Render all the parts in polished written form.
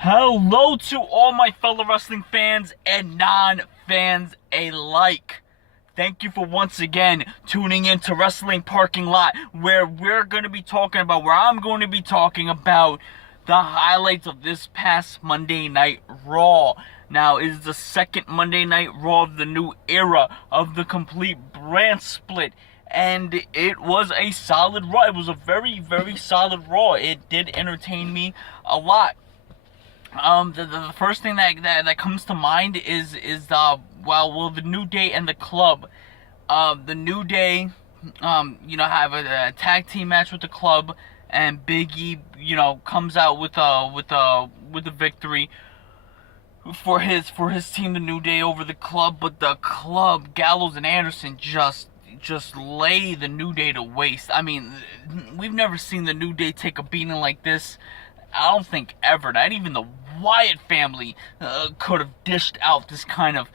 Hello to all my fellow wrestling fans and non-fans alike. Thank you for once again tuning in to Wrestling Parking Lot, where I'm going to be talking about the highlights of this past Monday Night Raw. Now, it is the second Monday Night Raw of the new era of the complete brand split. And it was a solid Raw. It was a very, very solid Raw. It did entertain me a lot. The first thing that comes to mind is the New Day and the Club. The New Day, have a tag team match with the Club, and Big E, comes out with a victory for his team, the New Day, over the Club. But the Club, Gallows and Anderson, just lay the New Day to waste. I mean, we've never seen the New Day take a beating like this. I don't think ever. Not even the Wyatt family could have dished out this kind of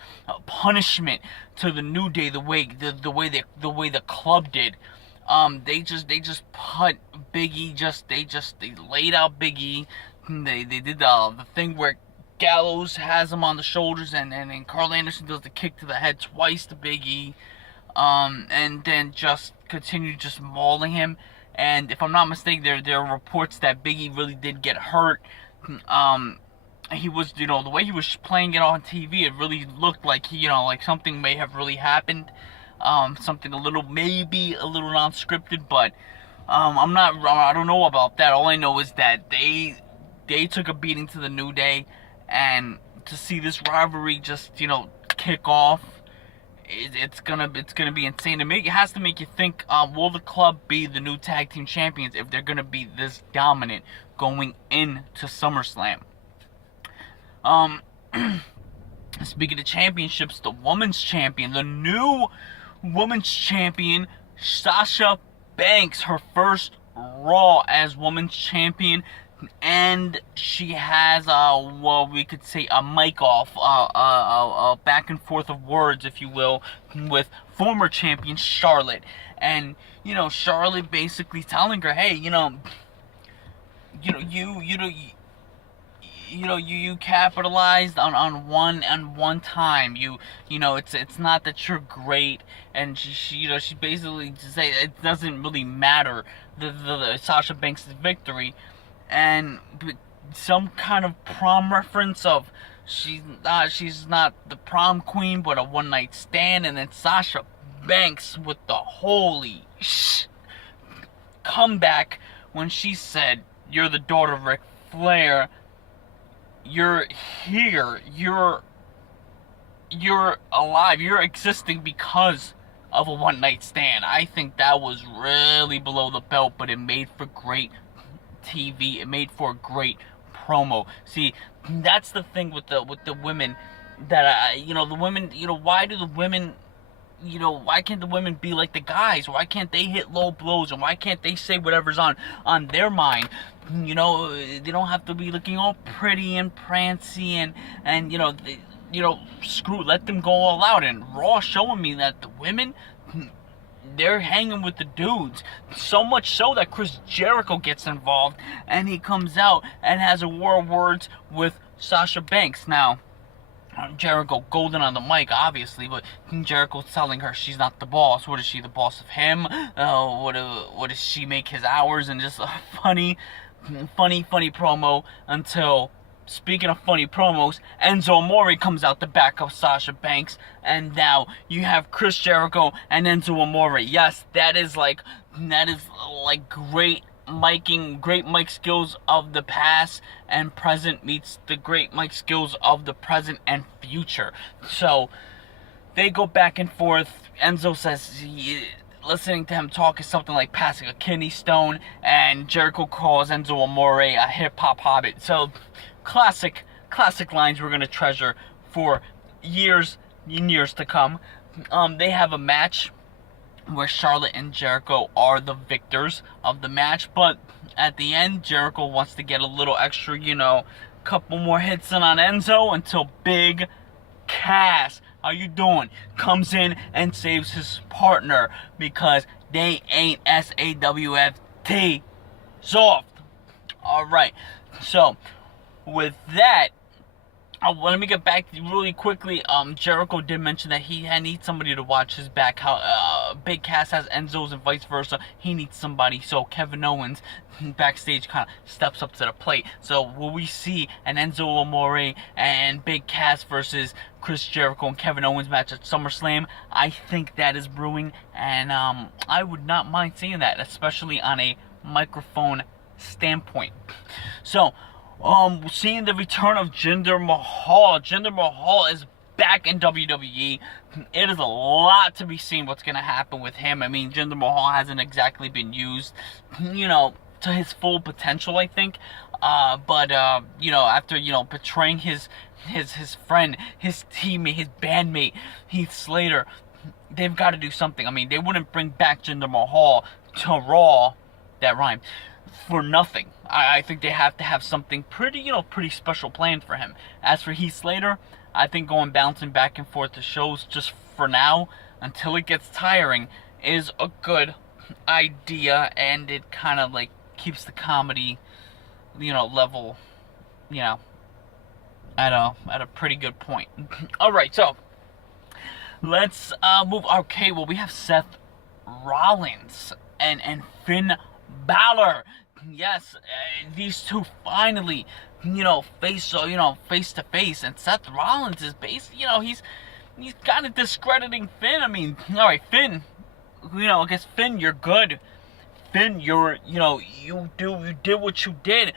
punishment to the New Day the way the Club did. They just put Big E. They laid out Big E. They did the thing where Gallows has him on the shoulders, and Carl Anderson does the kick to the head twice to Big E. And then just continue just mauling him. And if I'm not mistaken, there are reports that Big E really did get hurt. He was, the way he was playing it on TV, it really looked like like something may have really happened. Something maybe a little non-scripted, but I don't know about that. All I know is that they took a beating to the New Day, and to see this rivalry just kick off, it's gonna be insane. It has to make you think, will the Club be the new tag team champions if they're gonna be this dominant going into SummerSlam? Speaking of championships, the women's champion, the new women's champion, Sasha Banks, her first Raw as women's champion. And she has, we could say a mic off, a back and forth of words, if you will, with former champion Charlotte. And, Charlotte basically telling her, hey, you capitalized on one time. It's not that you're great. And she basically say it doesn't really matter the Sasha Banks' victory. And some kind of prom reference of she's not the prom queen but a one night stand. And then Sasha Banks with the holy comeback when she said, "You're the daughter of Ric Flair. You're here. You're alive. You're existing because of a one night stand." I think that was really below the belt, but it made for great TV. It made for a great promo. See, that's the thing with the women, that the women, why do the women, why can't the women be like the guys? Why can't they hit low blows, and why can't they say whatever's on their mind? They don't have to be looking all pretty and prancy and screw, let them go all out. And Raw showing me that the women, they're hanging with the dudes. So much so that Chris Jericho gets involved, and he comes out and has a war of words with Sasha Banks. Now, Jericho golden on the mic, obviously, but Jericho's telling her she's not the boss. What is she, the boss of him? What does she make his hours? And just a funny promo until, speaking of funny promos, Enzo Amore comes out to back up Sasha Banks, and now you have Chris Jericho and Enzo Amore. Yes, that is like great mic skills of the past and present meets the great mic skills of the present and future. So they go back and forth. Enzo says listening to him talk is something like passing a kidney stone, and Jericho calls Enzo Amore a hip-hop hobbit. So classic lines we're going to treasure for years and years to come. They have a match where Charlotte and Jericho are the victors of the match, but at the end, Jericho wants to get a little extra, couple more hits in on Enzo until Big Cass, how you doing, comes in and saves his partner because they ain't SAWFT soft. Alright, so with that, let me get back really quickly. Jericho did mention that he needs somebody to watch his back. How Big Cass has Enzo's and vice versa. He needs somebody. So Kevin Owens backstage kind of steps up to the plate. So will we see an Enzo Amore and Big Cass versus Chris Jericho and Kevin Owens match at SummerSlam? I think that is brewing, and I would not mind seeing that, especially on a microphone standpoint. So, seeing the return of Jinder Mahal. Jinder Mahal is back in WWE. It is a lot to be seen what's going to happen with him. I mean, Jinder Mahal hasn't exactly been used, to his full potential, I think. But after, betraying his friend, his teammate, his bandmate, Heath Slater, they've got to do something. I mean, they wouldn't bring back Jinder Mahal to Raw, that rhyme, for nothing. I think they have to have something pretty special planned for him. As for Heath Slater, I think bouncing back and forth to shows just for now, until it gets tiring, is a good idea, and it kind of keeps the comedy, level, at a pretty good point. Alright, so let's move. Okay, well, we have Seth Rollins and Finn Bálor. Yes, these two finally, face to face, and Seth Rollins is basically, he's kind of discrediting Finn. I mean, all right, Finn, I guess Finn, you're good. Finn, you did what you did,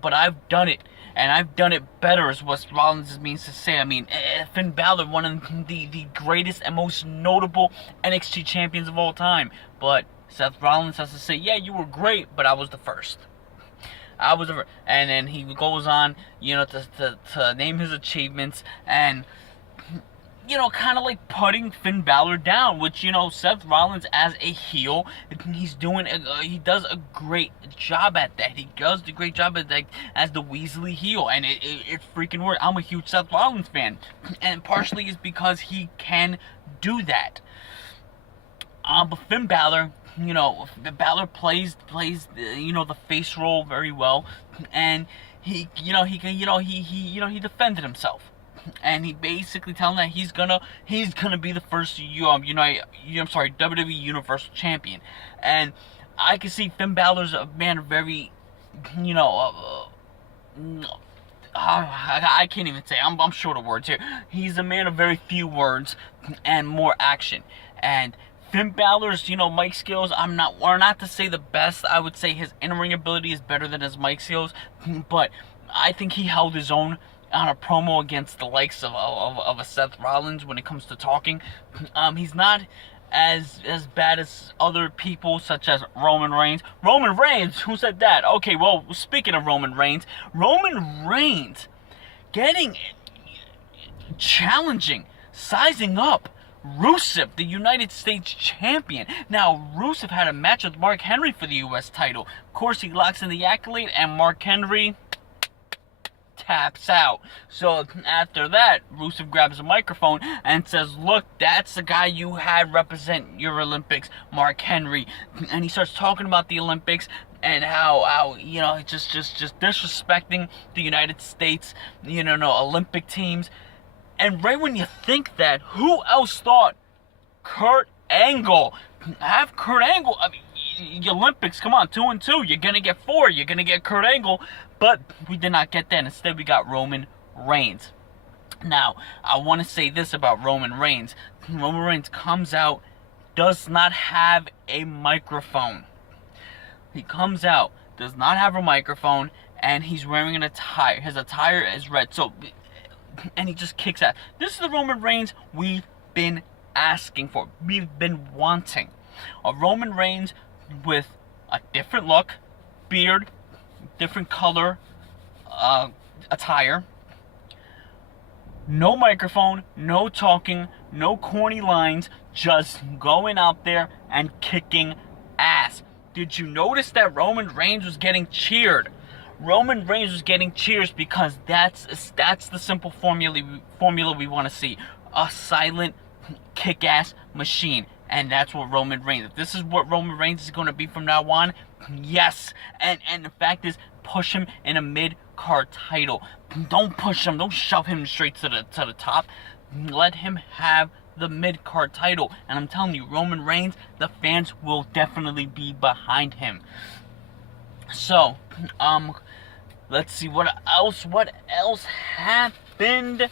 but I've done it, and I've done it better, is what Rollins means to say. I mean, Finn Bálor, one of the greatest and most notable NXT champions of all time, but Seth Rollins has to say, yeah, you were great, but I was the first. And then he goes on, to name his achievements, and, kind of putting Finn Bálor down, which, Seth Rollins as a heel, he does a great job at that. He does the great job at that as the Weasley heel, and it freaking works. I'm a huge Seth Rollins fan, and partially is because he can do that. But Finn Bálor, Bálor plays the face role very well, and he defended himself, and he basically telling that he's gonna be the first WWE Universal Champion, and I can see Finn Bálor's a man very, I can't even say. I'm short of words here. He's a man of very few words and more action, and Finn Bálor's, mic skills, are not to say the best. I would say his in-ring ability is better than his mic skills, but I think he held his own on a promo against the likes of a Seth Rollins when it comes to talking. He's not as bad as other people, such as Roman Reigns. Roman Reigns? Who said that? Okay, well, speaking of Roman Reigns challenging, sizing up Rusev, the United States champion. Now, Rusev had a match with Mark Henry for the U.S. title. Of course, he locks in the accolade, and Mark Henry taps out. So, after that, Rusev grabs a microphone and says, look, that's the guy you had represent your Olympics, Mark Henry. And he starts talking about the Olympics and how just disrespecting the United States, Olympic teams. And right when you think that, who else thought Kurt Angle? Have Kurt Angle, I mean, the Olympics, come on, 2 and 2, you're going to get 4, you're going to get Kurt Angle, but we did not get that. Instead, we got Roman Reigns. Now, I want to say this about Roman Reigns. Roman Reigns comes out, does not have a microphone. He comes out, does not have a microphone, and he's wearing an attire. His attire is red, and he just kicks ass. This is the Roman Reigns we've been asking for. We've been wanting. A Roman Reigns with a different look, beard, different color, attire. No microphone, no talking, no corny lines, just going out there and kicking ass. Did you notice that Roman Reigns was getting cheered? Roman Reigns was getting cheers because that's the simple formula we want to see. A silent, kick-ass machine. And that's what Roman Reigns. If this is what Roman Reigns is going to be from now on, yes. And the fact is, push him in a mid mid-card title. Don't push him. Don't shove him straight to the top. Let him have the mid-card title. And I'm telling you, Roman Reigns, the fans will definitely be behind him. So, let's see what else happened.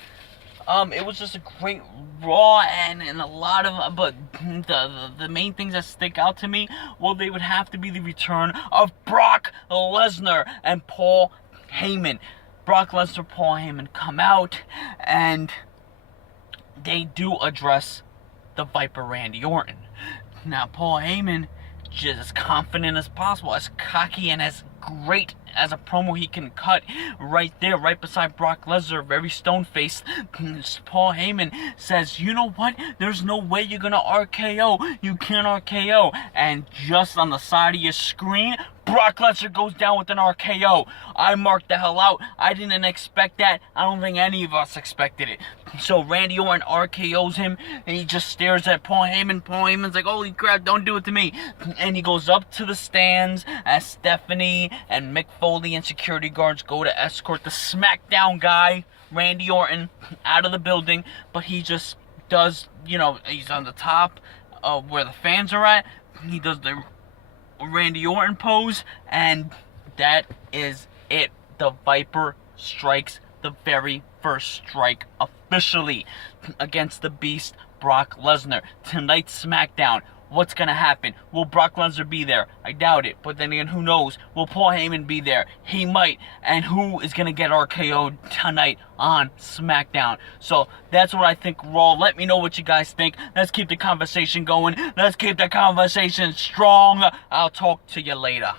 It was just a great Raw and a lot of, but the main things that stick out to me, well, they would have to be the return of Brock Lesnar and Paul Heyman. Brock Lesnar, Paul Heyman come out, and they do address the Viper Randy Orton. Now, Paul Heyman, just as confident as possible, as cocky and as great as a promo he can cut right there, right beside Brock Lesnar, very stone-faced. Paul Heyman says, you know what, there's no way you're gonna RKO, you can't RKO, and just on the side of your screen, Brock Lesnar goes down with an RKO. I marked the hell out. I didn't expect that. I don't think any of us expected it. So Randy Orton RKOs him, and he just stares at Paul Heyman. Paul Heyman's like, holy crap, don't do it to me. And he goes up to the stands as Stephanie and Mick Foley and security guards go to escort the SmackDown guy, Randy Orton, out of the building. But he just does, he's on the top of where the fans are at. He does the Randy Orton pose, and that is it. The Viper strikes the very first strike officially against the Beast, Brock Lesnar. Tonight's SmackDown, what's gonna happen? Will Brock Lesnar be there? I doubt it, but then again, who knows? Will Paul Heyman be there? He might. And who is gonna get RKO'd tonight on SmackDown? So that's what I think, Raw. Let me know what you guys think. Let's keep the conversation going. Let's keep the conversation strong. I'll talk to you later.